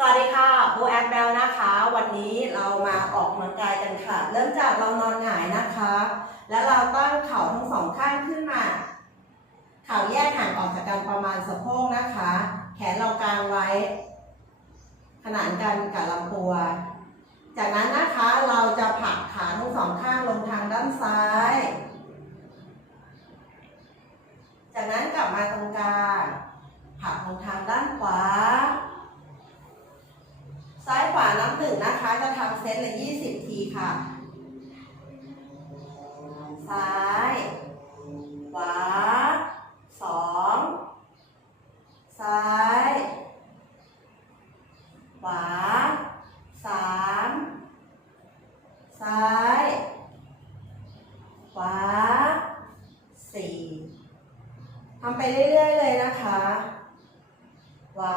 สวัสดีค่ะโบแอปเบลนะคะ วันนี้เรามาออกกำลังกายกันค่ะ เริ่มจากเรานอนหงายนะคะ แล้วเราตั้งเข่าทั้งสองข้างขึ้นมา เข่าแยกห่างออกจากกันประมาณสะโพกนะคะ แขนเรากางไว้ ขนานกันกับลำตัว จากนั้นนะคะเราจะผลักขาทั้งสองข้างลงทางด้านซ้าย จากนั้นกลับมาตรงกลางผลักลงทางด้านขวา นับหนึ่งนะคะ จะทำเซตละ20ทีค่ะ ซ้ายขวาสองซ้ายขวาสามซ้ายขวาสี่ทำไปเรื่อย ๆ เลยนะคะขวา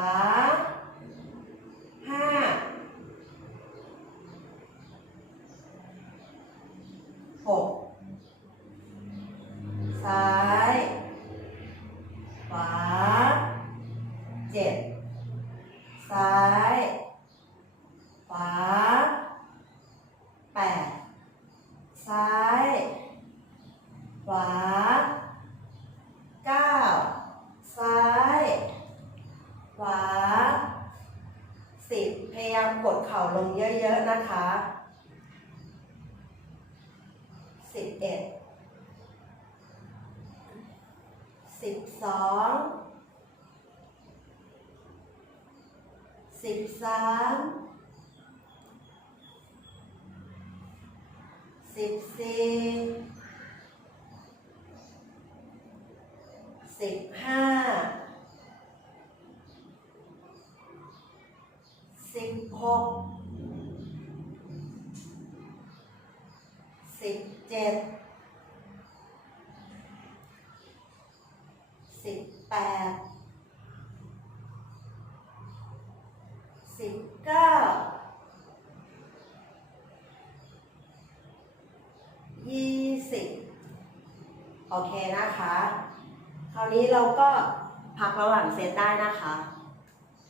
หกซ้าย ขวาเจ็ดซ้าย ขวาแปดซ้าย ขวาเก้าซ้าย ขวาสิบพยายามกดเข่าลงเยอะๆนะคะ สิบเอ็ดสิบสองสิบสามสิบสี่สิบห้าสิบหก สิบเจ็ดสิบแปดสิบเก้ายี่สิบโอเคนะคะ คราวนี้เราก็พักระหว่างเซตได้นะคะ